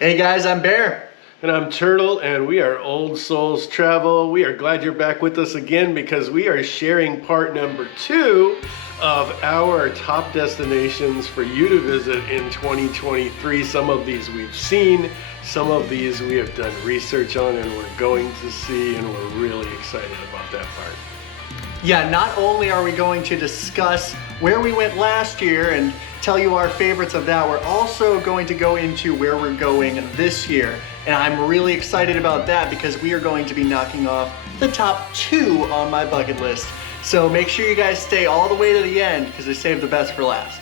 Hey guys, I'm Bear. And I'm Turtle, and we are Old Souls Travel. We are glad you're back with us again because we are sharing part number 2 of our top destinations for you to visit in 2023. Some of these we've seen, some of these we have done research on and we're going to see, and we're really excited about that part. Yeah, not only are we going to discuss where we went last year and tell you our favorites of that, we're also going to go into where we're going this year. And I'm really excited about that because we are going to be knocking off the top 2 on my bucket list. So make sure you guys stay all the way to the end because I saved the best for last.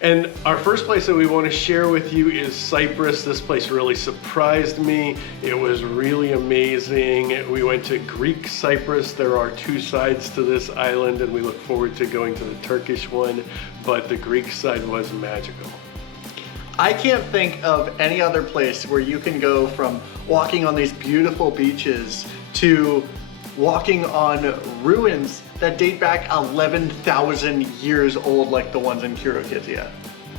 And our first place that we want to share with you is Cyprus. This place really surprised me. It was really amazing. We went to Greek Cyprus. There are 2 sides to this island, and we look forward to going to the Turkish one, but the Greek side was magical. I can't think of any other place where you can go from walking on these beautiful beaches to walking on ruins that date back 11,000 years old, like the ones in Kirokizia.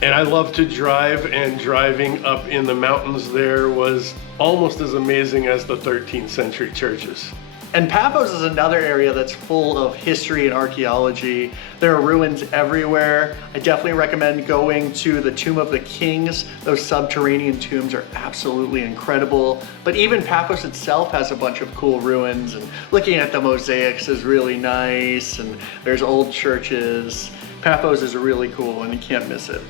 And I love to drive, and driving up in the mountains there was almost as amazing as the 13th century churches. And Paphos is another area that's full of history and archaeology. There are ruins everywhere. I definitely recommend going to the Tomb of the Kings. Those subterranean tombs are absolutely incredible. But even Paphos itself has a bunch of cool ruins, and looking at the mosaics is really nice, and there's old churches. Paphos is really cool and you can't miss it.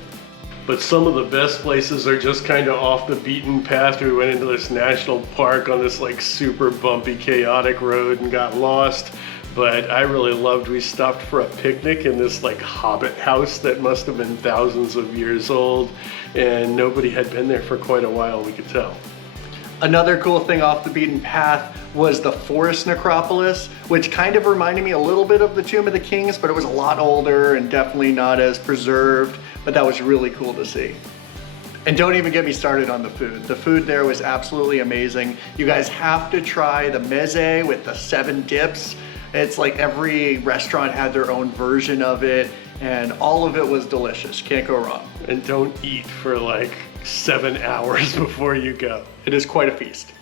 But some of the best places are just kind of off the beaten path. We went into this national park on this like super bumpy, chaotic road and got lost. But I really loved, we stopped for a picnic in this like hobbit house that must have been thousands of years old, and nobody had been there for quite a while, we could tell. Another cool thing off the beaten path was the forest necropolis, which kind of reminded me a little bit of the Tomb of the Kings, but it was a lot older and definitely not as preserved, but that was really cool to see. And don't even get me started on the food. The food there was absolutely amazing. You guys have to try the meze with the 7 dips. It's like every restaurant had their own version of it, and all of it was delicious. Can't go wrong. And don't eat for like 7 hours before you go. It is quite a feast.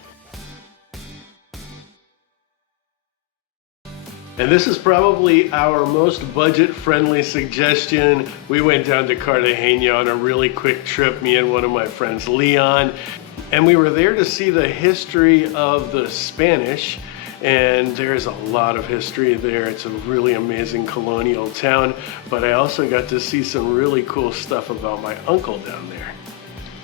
And this is probably our most budget-friendly suggestion. We went down to Cartagena on a really quick trip, me and one of my friends, Leon. And we were there to see the history of the Spanish. And there's a lot of history there. It's a really amazing colonial town. But I also got to see some really cool stuff about my uncle down there.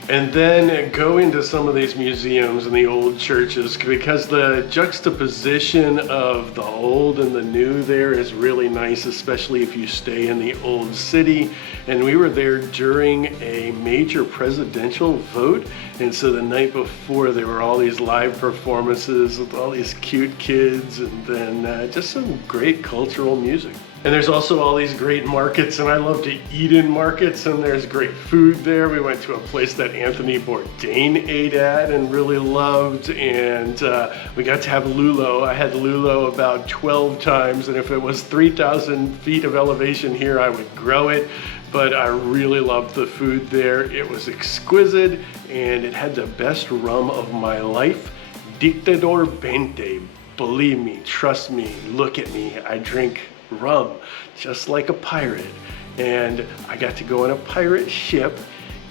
And then go into some of these museums and the old churches, because the juxtaposition of the old and the new there is really nice, especially if you stay in the old city. And we were there during a major presidential vote, and so the night before there were all these live performances with all these cute kids, and then just some great cultural music. And there's also all these great markets, and I love to eat in markets, and there's great food there. We went to a place that Anthony Bourdain ate at and really loved, and we got to have lulo. I had lulo about 12 times, and if it was 3,000 feet of elevation here, I would grow it. But I really loved the food there. It was exquisite, and it had the best rum of my life. Dictador 20. Believe me, trust me, look at me. I drink rum just like a pirate, and I got to go on a pirate ship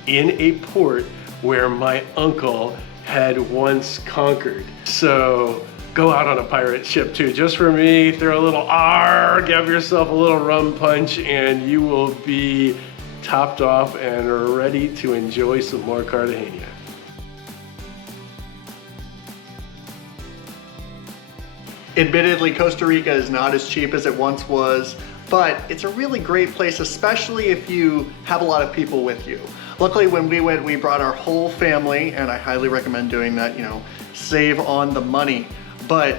in a port where my uncle had once conquered. So go out on a pirate ship too, just for me. Throw a little R, give yourself a little rum punch, and you will be topped off and ready to enjoy some more Cartagena. Admittedly, Costa Rica is not as cheap as it once was, but it's a really great place, especially if you have a lot of people with you. Luckily when we went, we brought our whole family, and I highly recommend doing that, you know, save on the money. But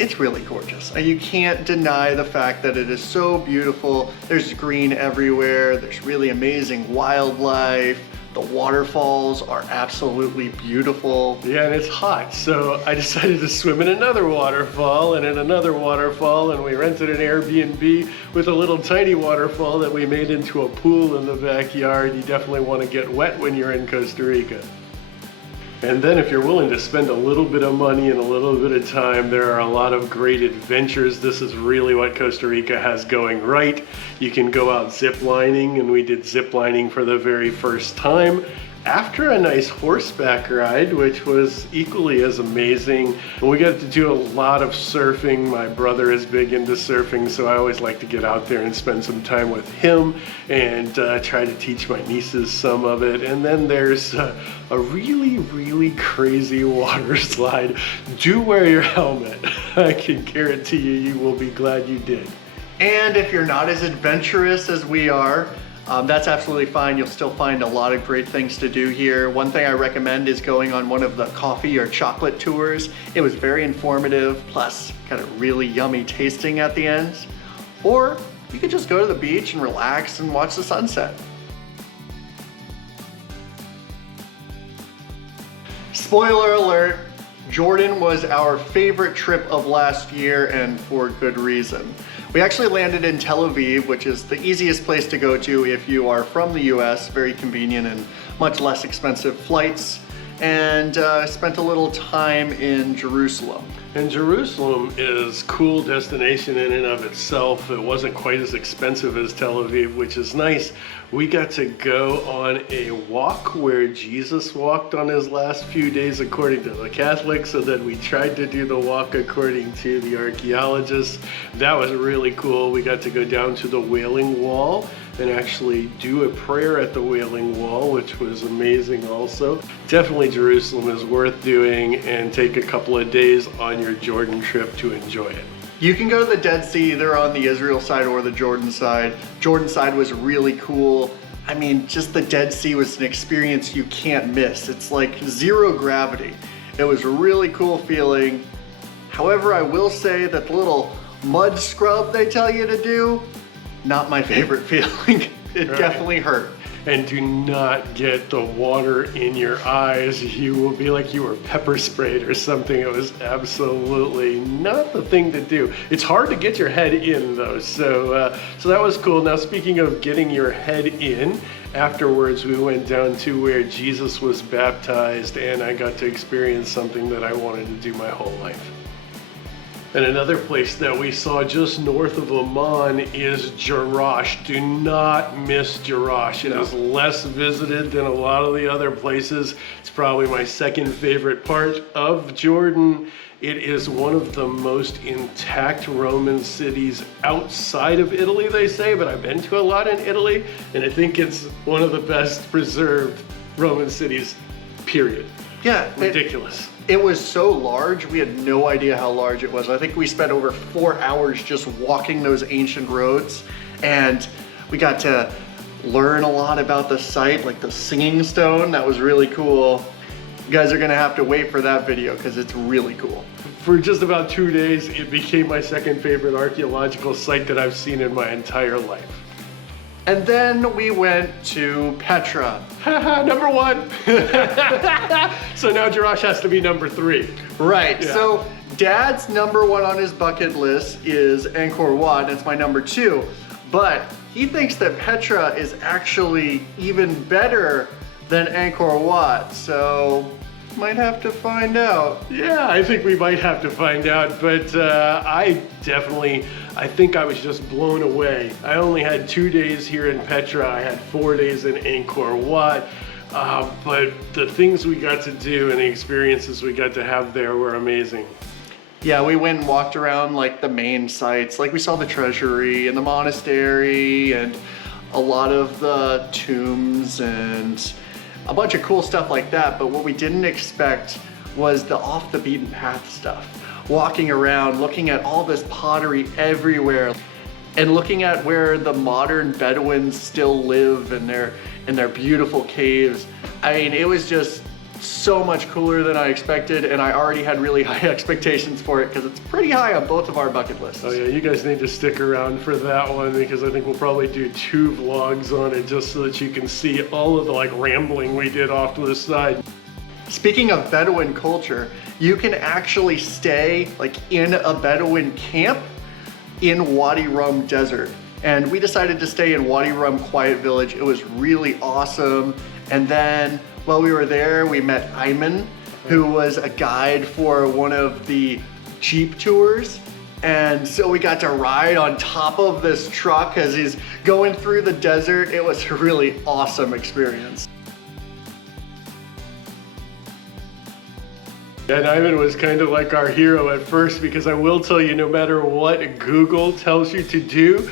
it's really gorgeous. You can't deny the fact that it is so beautiful. There's green everywhere. There's really amazing wildlife. The waterfalls are absolutely beautiful. Yeah, and it's hot, so I decided to swim in another waterfall and in another waterfall, and we rented an Airbnb with a little tiny waterfall that we made into a pool in the backyard. You definitely want to get wet when you're in Costa Rica. And then if you're willing to spend a little bit of money and a little bit of time, there are a lot of great adventures. This is really what Costa Rica has going right. You can go out zip lining, and we did zip lining for the very first time after a nice horseback ride, which was equally as amazing. And we got to do a lot of surfing. My brother is big into surfing, so I always like to get out there and spend some time with him and try to teach my nieces some of it. And then there's a really, really crazy water slide. Do wear your helmet. I can guarantee you will be glad you did. And if you're not as adventurous as we are, that's absolutely fine. You'll still find a lot of great things to do here. One thing I recommend is going on one of the coffee or chocolate tours. It was very informative, plus kind of really yummy tasting at the end. Or you could just go to the beach and relax and watch the sunset. Spoiler alert, Jordan was our favorite trip of last year, and for good reason. We actually landed in Tel Aviv, which is the easiest place to go to if you are from the US, very convenient and much less expensive flights, and spent a little time in Jerusalem. And Jerusalem is a cool destination in and of itself. It wasn't quite as expensive as Tel Aviv, which is nice. We got to go on a walk where Jesus walked on his last few days according to the Catholics, so that we tried to do the walk according to the archaeologists. That was really cool. We got to go down to the Wailing Wall and actually do a prayer at the Wailing Wall, which was amazing also. Definitely Jerusalem is worth doing, and take a couple of days on your Jordan trip to enjoy it. You can go to the Dead Sea either on the Israel side or the Jordan side. Jordan side was really cool. I mean, just the Dead Sea was an experience you can't miss. It's like zero gravity. It was a really cool feeling. However, I will say that the little mud scrub they tell you to do, not my favorite feeling. It definitely hurt. And do not get the water in your eyes. You will be like you were pepper sprayed or something. It was absolutely not the thing to do. It's hard to get your head in though, so that was cool. Now, speaking of getting your head in, afterwards we went down to where Jesus was baptized, and I got to experience something that I wanted to do my whole life. And another place that we saw just north of Amman is Jerash. Do not miss Jerash. It is less visited than a lot of the other places. It's probably my second favorite part of Jordan. It is one of the most intact Roman cities outside of Italy, they say, but I've been to a lot in Italy, and I think it's one of the best preserved Roman cities, period. Yeah. Ridiculous. It was so large, we had no idea how large it was. I think we spent over 4 hours just walking those ancient roads, and we got to learn a lot about the site, like the Singing Stone. That was really cool. You guys are gonna have to wait for that video because it's really cool. For just about 2 days, it became my second favorite archaeological site that I've seen in my entire life. And then we went to Petra. Haha, number 1. So now Jerash has to be number 3. Right, Yeah. So Dad's number 1 on his bucket list is Angkor Wat, and it's my number 2. But he thinks that Petra is actually even better than Angkor Wat, so might have to find out. Yeah, I think we might have to find out, but I think I was just blown away. I only had 2 days here in Petra. I had 4 days in Angkor Wat, but the things we got to do and the experiences we got to have there were amazing. Yeah, we went and walked around like the main sites. Like we saw the treasury and the monastery and a lot of the tombs and a bunch of cool stuff like that. But what we didn't expect was the off the beaten path stuff. Walking around, looking at all this pottery everywhere. and looking at where the modern Bedouins still live in their beautiful caves. I mean, it was just so much cooler than I expected, and I already had really high expectations for it because it's pretty high on both of our bucket lists. Oh yeah, you guys need to stick around for that one because I think we'll probably do 2 vlogs on it just so that you can see all of the like rambling we did off to the side. Speaking of Bedouin culture, you can actually stay like in a Bedouin camp in Wadi Rum Desert. And we decided to stay in Wadi Rum Quiet Village. It was really awesome. And then while we were there, we met Ayman, who was a guide for one of the Jeep tours. And so we got to ride on top of this truck as he's going through the desert. It was a really awesome experience. And Ivan was kind of like our hero at first because I will tell you, no matter what Google tells you to do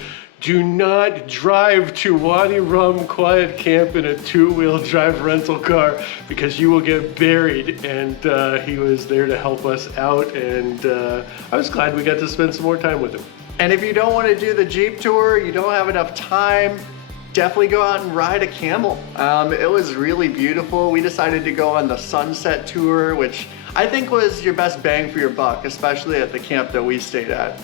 not drive to Wadi Rum Quiet Camp in a 2-wheel drive rental car because you will get buried. And he was there to help us out, and I was glad we got to spend some more time with him. And if you don't want to do the Jeep tour, you don't have enough time, definitely go out and ride a camel. It was really beautiful. We decided to go on the sunset tour, which I think was your best bang for your buck, especially at the camp that we stayed at.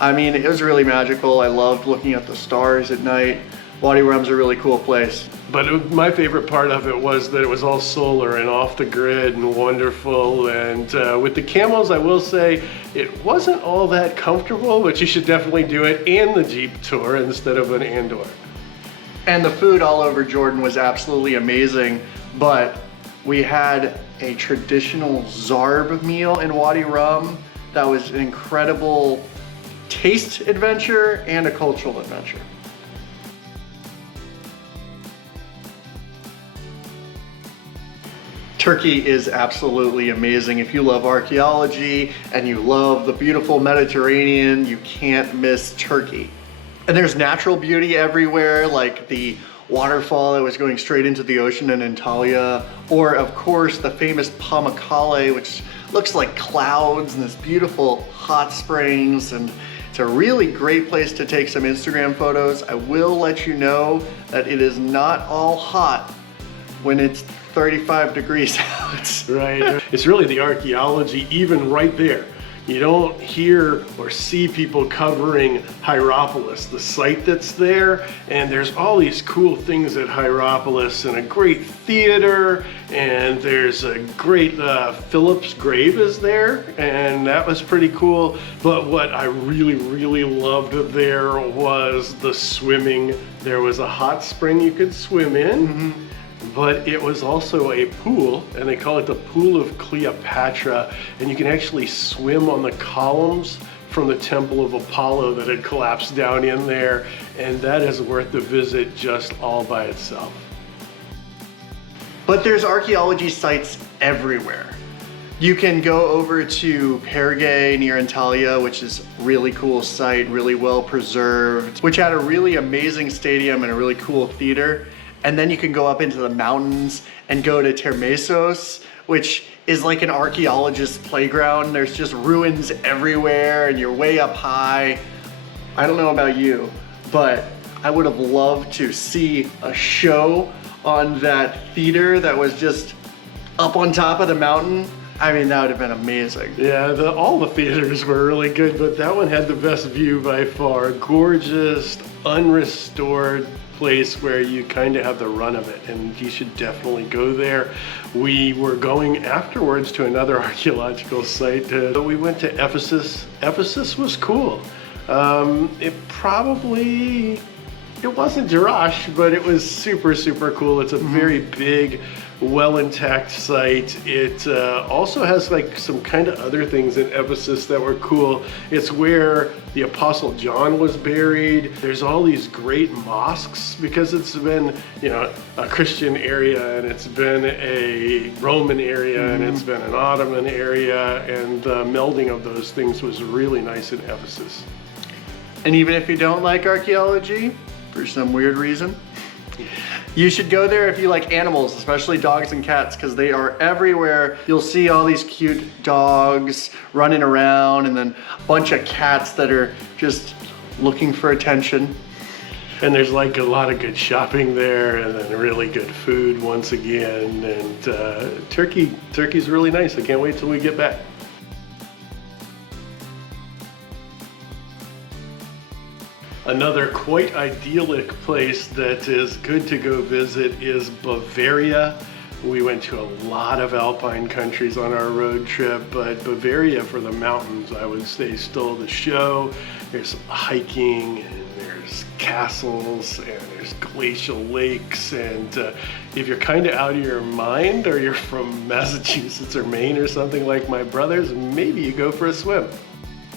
I mean, it was really magical. I loved looking at the stars at night. Wadi Rum's a really cool place. But my favorite part of it was that it was all solar and off the grid and wonderful. And with the camels, I will say it wasn't all that comfortable, but you should definitely do it and the Jeep tour instead of an Andor. And the food all over Jordan was absolutely amazing, but we had a traditional zarb meal in Wadi Rum that was an incredible taste adventure and a cultural adventure. Turkey is absolutely amazing. If you love archaeology and you love the beautiful Mediterranean, you can't miss Turkey. And there's natural beauty everywhere, like the waterfall that was going straight into the ocean in Antalya, or of course the famous Pamukkale, which looks like clouds, and this beautiful hot springs, and it's a really great place to take some Instagram photos. I will let you know that it is not all hot when it's 35 degrees out. Right, it's really the archaeology even right there. You don't hear or see people covering Hierapolis, the site that's there, and there's all these cool things at Hierapolis and a great theater, and there's a great Philip's grave is there, and that was pretty cool. But what I really loved there was the swimming. There was a hot spring you could swim in. But it was also a pool, and they call it the Pool of Cleopatra, and you can actually swim on the columns from the Temple of Apollo that had collapsed down in there, and that is worth the visit just all by itself. But there's archaeology sites everywhere. You can go over to Perge near Antalya, which is a really cool site, really well preserved, which had a really amazing stadium and a really cool theater. And then you can go up into the mountains and go to Termessos, which is like an archaeologist's playground. There's just ruins everywhere and you're way up high. I don't know about you, but I would have loved to see a show on that theater that was just up on top of the mountain. I mean, that would have been amazing. Yeah, all the theaters were really good, but that one had the best view by far. Gorgeous, unrestored place where you kind of have the run of it, and you should definitely go there. We were going afterwards to another archaeological site. We went to Ephesus. Ephesus was cool. It wasn't Jerash, but it was super cool. It's a very big, well intact site. It also has like some kind of other things in Ephesus that were cool. It's where the Apostle John was buried. There's all these great mosques because it's been, a Christian area, and it's been a Roman area, and it's been an Ottoman area, and the melding of those things was really nice in Ephesus. And even if you don't like archaeology, for some weird reason, you should go there if you like animals, especially dogs and cats, because they are everywhere. You'll see all these cute dogs running around, and then a bunch of cats that are just looking for attention. And there's like a lot of good shopping there, and then really good food once again. And Turkey's really nice. I can't wait till we get back. Another quite idyllic place that is good to go visit is Bavaria. We went to a lot of alpine countries on our road trip, but Bavaria for the mountains, I would say, stole the show. There's hiking, and there's castles, and there's glacial lakes, and if you're kind of out of your mind, or you're from Massachusetts or Maine or something like my brothers, maybe you go for a swim.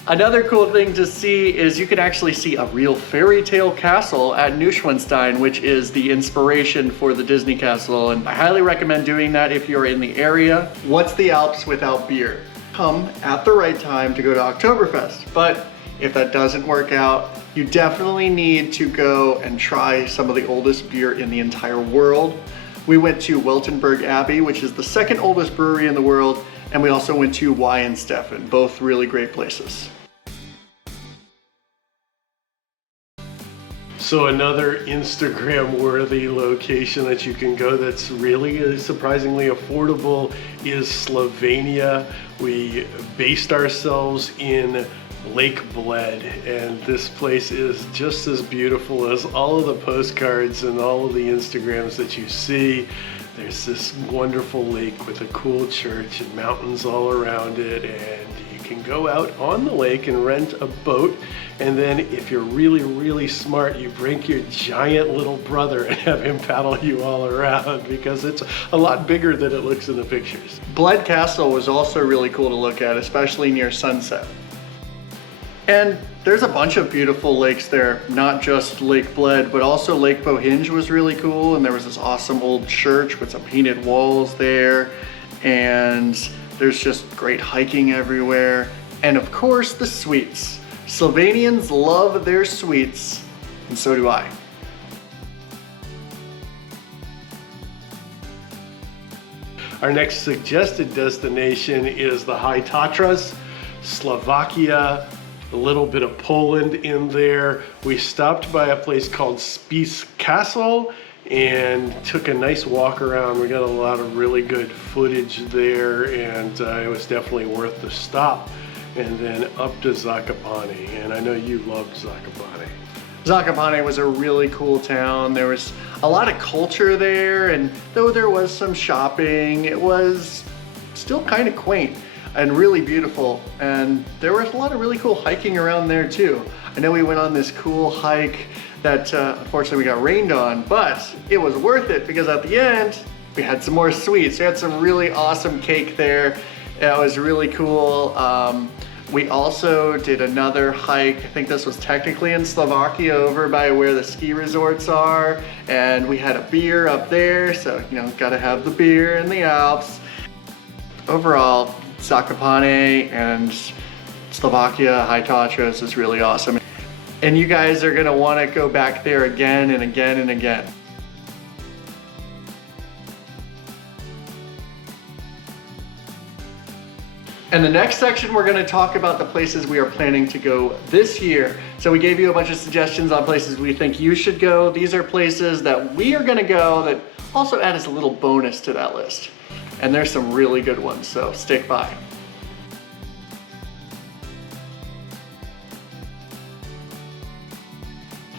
Another cool thing to see is you can actually see a real fairy tale castle at Neuschwanstein, which is the inspiration for the Disney castle, and I highly recommend doing that if you're in the area. What's the Alps without beer? Come at the right time to go to Oktoberfest, but if that doesn't work out, you definitely need to go and try some of the oldest beer in the entire world. We went to Weltenberg Abbey, which is the second oldest brewery in the world, and we also went to Weihenstephan, both really great places. So another Instagram-worthy location that you can go that's really surprisingly affordable is Slovenia. We based ourselves in Lake Bled, and this place is just as beautiful as all of the postcards and all of the Instagrams that you see. There's this wonderful lake with a cool church and mountains all around it, and you can go out on the lake and rent a boat, and then if you're really, really smart, you bring your giant little brother and have him paddle you all around, because it's a lot bigger than it looks in the pictures. Bled Castle was also really cool to look at, especially near sunset. And there's a bunch of beautiful lakes there, not just Lake Bled, but also Lake Bohinj was really cool, and there was this awesome old church with some painted walls there, and there's just great hiking everywhere. And of course, the sweets. Slovenians love their sweets, and so do I. Our next suggested destination is the High Tatras, Slovakia, a little bit of Poland in there. We stopped by a place called Spiš Castle and took a nice walk around. We got a lot of really good footage there, and it was definitely worth the stop. And then up to Zakopane, and I know you loved Zakopane. Zakopane was a really cool town. There was a lot of culture there, and though there was some shopping, it was still kind of quaint and really beautiful. And there was a lot of really cool hiking around there too. I know we went on this cool hike that unfortunately we got rained on, but it was worth it because at the end, we had some more sweets. We had some really awesome cake there. It was really cool. We also did another hike. I think this was technically in Slovakia, over by where the ski resorts are. And we had a beer up there. So, you know, gotta have the beer in the Alps. Overall, Zakopane and Slovakia, High Tatras is really awesome. And you guys are gonna wanna go back there again and again and again. And the next section, we're gonna talk about the places we are planning to go this year. So we gave you a bunch of suggestions on places we think you should go. These are places that we are gonna go that also add as a little bonus to that list. And there's some really good ones, so stick by.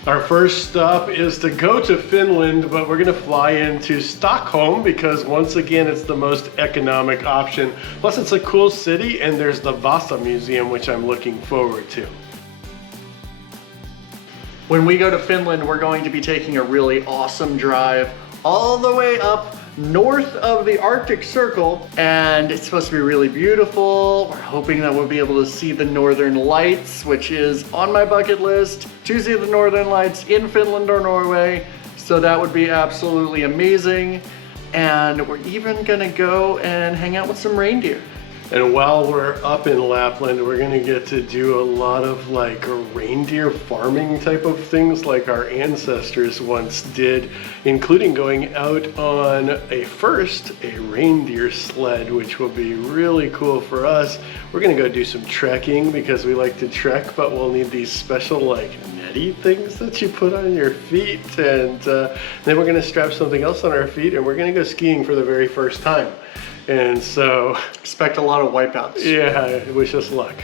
Our first stop is to go to Finland, but we're gonna fly into Stockholm because once again, it's the most economic option. Plus it's a cool city, and there's the Vasa Museum, which I'm looking forward to. When we go to Finland, we're going to be taking a really awesome drive all the way up north of the Arctic Circle, and it's supposed to be really beautiful. We're hoping that we'll be able to see the Northern Lights, which is on my bucket list, to see the Northern Lights in Finland or Norway. So that would be absolutely amazing. And we're even gonna go and hang out with some reindeer. And while we're up in Lapland, we're gonna get to do a lot of like reindeer farming type of things like our ancestors once did, including going out on a reindeer sled, which will be really cool for us. We're gonna go do some trekking because we like to trek, but we'll need these special like netty things that you put on your feet, and then we're gonna strap something else on our feet and we're gonna go skiing for the very first time. And so expect a lot of wipeouts. Yeah, wish us luck.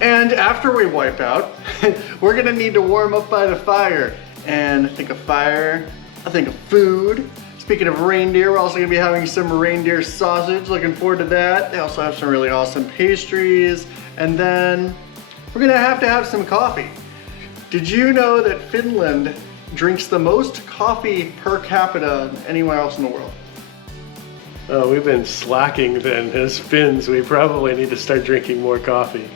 And after we wipe out, we're gonna need to warm up by the fire. And think of fire, I think of food. Speaking of reindeer, we're also gonna be having some reindeer sausage. Looking forward to that. They also have some really awesome pastries. And then we're gonna have to have some coffee. Did you know that Finland drinks the most coffee per capita than anywhere else in the world? Oh, we've been slacking then. As Finns, we probably need to start drinking more coffee.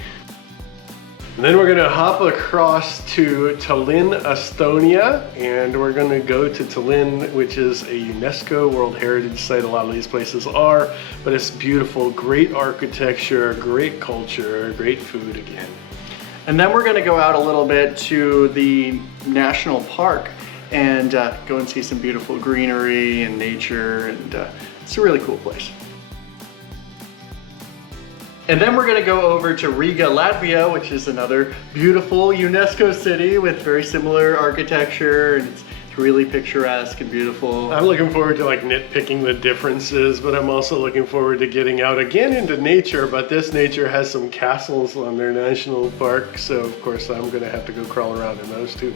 And then we're gonna hop across to Tallinn, Estonia, and we're gonna go to Tallinn, which is a UNESCO World Heritage Site. A lot of these places are, but it's beautiful, great architecture, great culture, great food again. And then we're gonna go out a little bit to the national park and go and see some beautiful greenery and nature, and it's a really cool place. And then we're gonna go over to Riga, Latvia, which is another beautiful UNESCO city with very similar architecture, and it's really picturesque and beautiful. I'm looking forward to like nitpicking the differences, but I'm also looking forward to getting out again into nature, but this nature has some castles on their national park, so of course I'm gonna have to go crawl around in those too.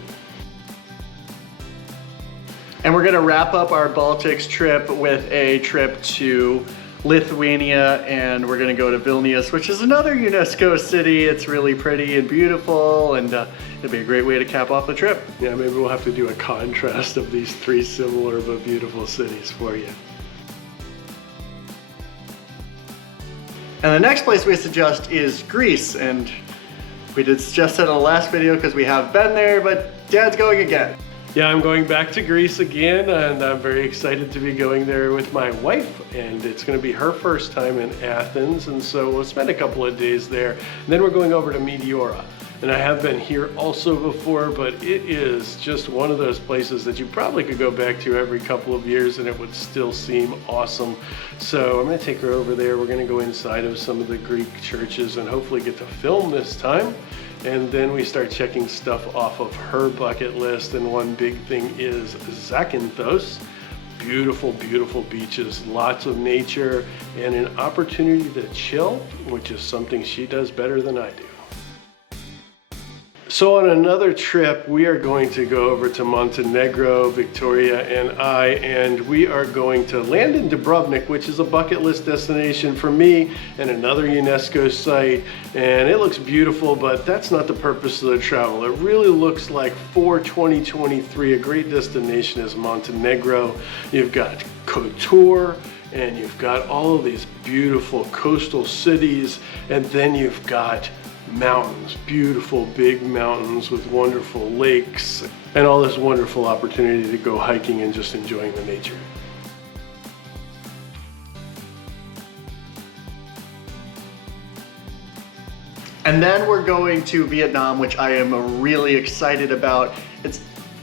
And we're gonna wrap up our Baltics trip with a trip to Lithuania, and we're gonna go to Vilnius, which is another UNESCO city. It's really pretty and beautiful, and it'll be a great way to cap off the trip. Yeah, maybe we'll have to do a contrast of these three similar but beautiful cities for you. And the next place we suggest is Greece, and we did suggest that in the last video because we have been there, but Dad's going again. Yeah, I'm going back to Greece again, and I'm very excited to be going there with my wife, and it's going to be her first time in Athens, and so we'll spend a couple of days there. And then we're going over to Meteora, and I have been here also before, but it is just one of those places that you probably could go back to every couple of years and it would still seem awesome. So I'm going to take her over there. We're going to go inside of some of the Greek churches and hopefully get to film this time. And then we start checking stuff off of her bucket list, and one big thing is Zakynthos. Beautiful, beautiful beaches, lots of nature, and an opportunity to chill, which is something she does better than I do. So on another trip, we are going to go over to Montenegro, Victoria and we are going to land in Dubrovnik, which is a bucket list destination for me and another UNESCO site. And it looks beautiful, but that's not the purpose of the travel. It really looks like for 2023, a great destination is Montenegro. You've got Kotor, and you've got all of these beautiful coastal cities, and then you've got mountains, beautiful big mountains with wonderful lakes, and all this wonderful opportunity to go hiking and just enjoying the nature. And then we're going to Vietnam, which I am really excited about. It's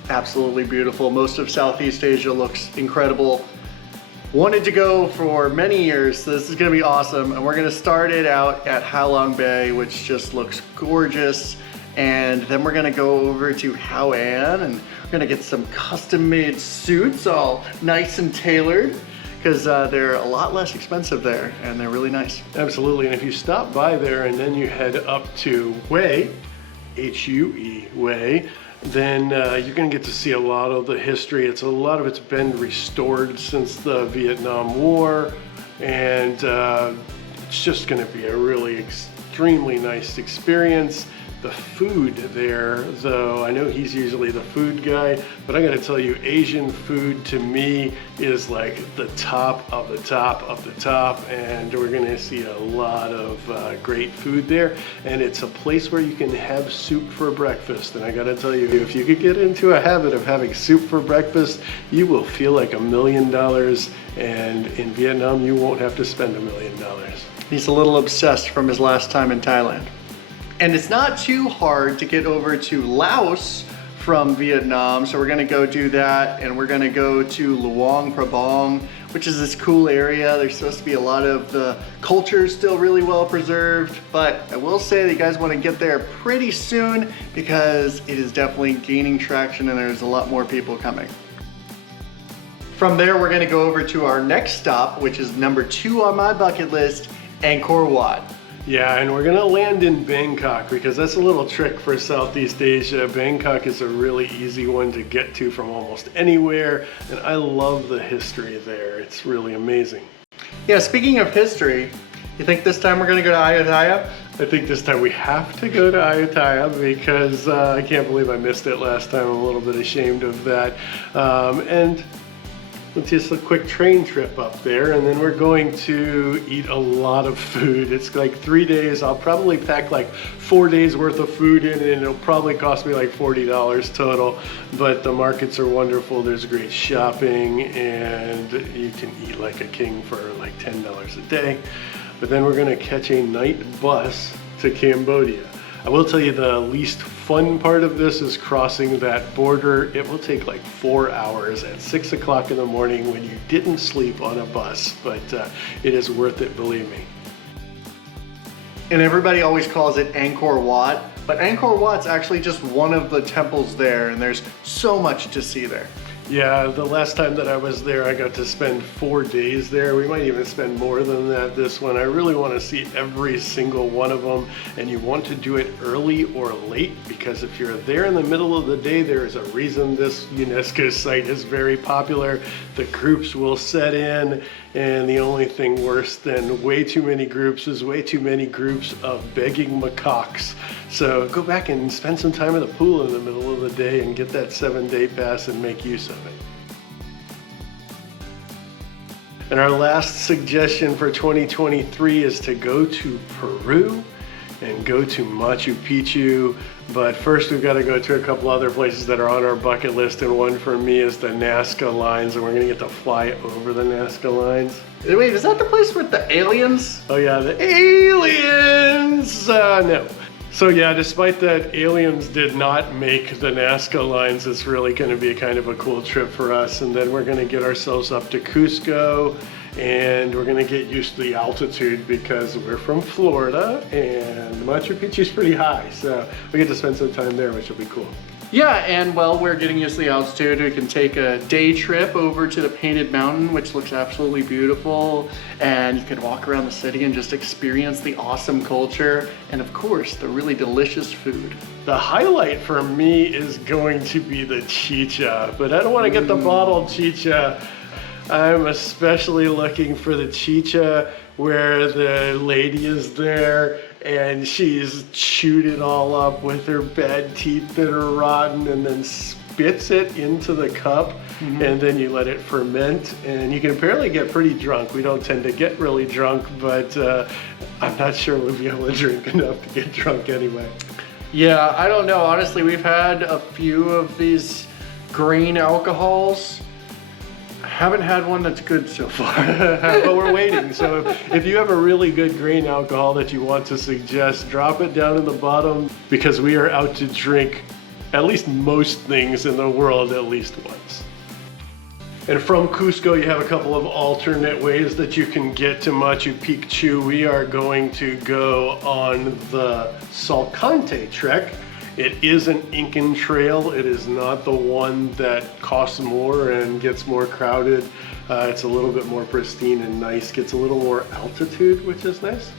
absolutely beautiful. Most of Southeast Asia looks incredible. Wanted to go for many years, so this is gonna be awesome. And we're gonna start it out at Ha Long Bay, which just looks gorgeous. And then we're gonna go over to Hau An, and we're gonna get some custom-made suits, all nice and tailored, because they're a lot less expensive there, and they're really nice. Absolutely, and if you stop by there and then you head up to Hue, H-U-E, Hue, then you're going to get to see a lot of the history. A lot of it's been restored since the Vietnam War, and it's just going to be a really extremely nice experience. The food there, though, I know he's usually the food guy, but I gotta tell you, Asian food to me is like the top of the top of the top, and we're gonna see a lot of great food there. And it's a place where you can have soup for breakfast. And I gotta tell you, if you could get into a habit of having soup for breakfast, you will feel like $1 million. And in Vietnam, you won't have to spend $1 million. He's a little obsessed from his last time in Thailand. And it's not too hard to get over to Laos from Vietnam, so we're gonna go do that, and we're gonna go to Luang Prabang, which is this cool area. There's supposed to be a lot of the culture still really well preserved, but I will say that you guys wanna get there pretty soon because it is definitely gaining traction and there's a lot more people coming. From there, we're gonna go over to our next stop, which is number 2 on my bucket list, Angkor Wat. Yeah, and we're gonna land in Bangkok because that's a little trick for Southeast Asia. Bangkok is a really easy one to get to from almost anywhere, and I love the history there. It's really amazing. Yeah, speaking of history, you think this time we're gonna go to Ayutthaya? I think this time we have to go to Ayutthaya because I can't believe I missed it last time. I'm a little bit ashamed of that. And it's just a quick train trip up there, and then we're going to eat a lot of food. It's like 3 days. I'll probably pack like 4 days worth of food in, and it'll probably cost me like $40 total. But the markets are wonderful. There's great shopping, and you can eat like a king for like $10 a day. But then we're gonna catch a night bus to Cambodia. I will tell you the least fun part of this is crossing that border. It will take like 4 hours at 6 o'clock in the morning when you didn't sleep on a bus, but it is worth it, believe me. And everybody always calls it Angkor Wat, but Angkor Wat's actually just one of the temples there, and there's so much to see there. Yeah, the last time that I was there, I got to spend 4 days there. We might even spend more than that this one. I really want to see every single one of them, and you want to do it early or late, because if you're there in the middle of the day, there is a reason this UNESCO site is very popular. The groups will set in, and the only thing worse than way too many groups is way too many groups of begging macaques. So go back and spend some time at the pool in the middle of the day and get that 7-day pass and make use of it. And our last suggestion for 2023 is to go to Peru and go to Machu Picchu. But first we've got to go to a couple other places that are on our bucket list, and one for me is the Nazca lines, and we're going to get to fly over the Nazca lines. Wait, is that the place with the aliens? Oh yeah, the aliens! No. So yeah, despite that aliens did not make the Nazca lines, it's really going to be a kind of a cool trip for us. And then we're going to get ourselves up to Cusco, and we're going to get used to the altitude because we're from Florida and Machu Picchu is pretty high. So we get to spend some time there, which will be cool. Yeah, and while we're getting used to the altitude, we can take a day trip over to the Painted Mountain, which looks absolutely beautiful. And you can walk around the city and just experience the awesome culture. And of course, the really delicious food. The highlight for me is going to be the chicha, but I don't want to get the bottled chicha. I'm especially looking for the chicha where the lady is there and she's chewed it all up with her bad teeth that are rotten and then spits it into the cup, and then you let it ferment, and you can apparently get pretty drunk. We don't tend to get really drunk, but I'm not sure we'll be able to drink enough to get drunk anyway. Yeah, I don't know. Honestly, we've had a few of these grain alcohols. Haven't had one that's good so far. But we're waiting. So if you have a really good grain alcohol that you want to suggest, drop it down in the bottom, because we are out to drink at least most things in the world at least once. And from Cusco, you have a couple of alternate ways that you can get to Machu Picchu. We are going to go on the Salkantay trek. It is an Incan trail. It is not the one that costs more and gets more crowded. It's a little bit more pristine and nice, gets a little more altitude, which is nice.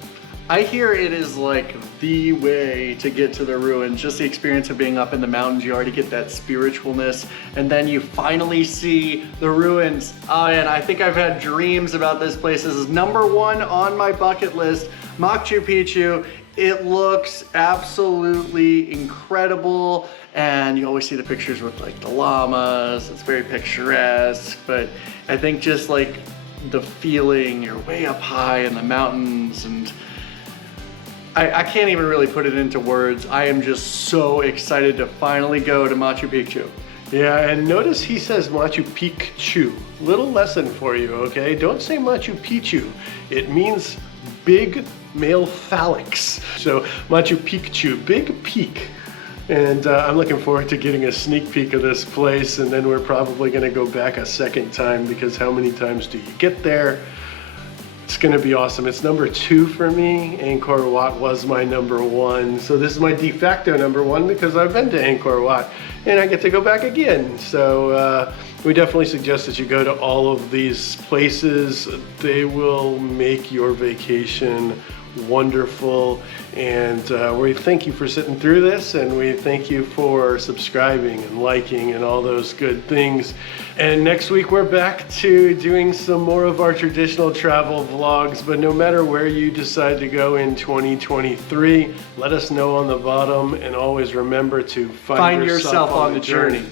I hear it is like the way to get to the ruins. Just the experience of being up in the mountains, you already get that spiritualness, and then you finally see the ruins. Oh, and I think I've had dreams about this place. This is #1 on my bucket list, Machu Picchu. It looks absolutely incredible, and you always see the pictures with like the llamas. It's very picturesque, but I think just like the feeling, you're way up high in the mountains, and I can't even really put it into words. I am just so excited to finally go to Machu Picchu. Yeah, and notice he says Machu Picchu. Little lesson for you, okay? Don't say Machu Picchu. It means big male phalanx. So Machu Picchu, big peak. And I'm looking forward to getting a sneak peek of this place, and then we're probably gonna go back a second time, because how many times do you get there? It's gonna be awesome. It's number 2 for me. Angkor Wat was my number 1. So this is my de facto number 1 because I've been to Angkor Wat and I get to go back again. So we definitely suggest that you go to all of these places. They will make your vacation wonderful. And we thank you for sitting through this, and we thank you for subscribing and liking and all those good things. And next week we're back to doing some more of our traditional travel vlogs. But no matter where you decide to go in 2023, let us know on the bottom, and always remember to find yourself on the journey.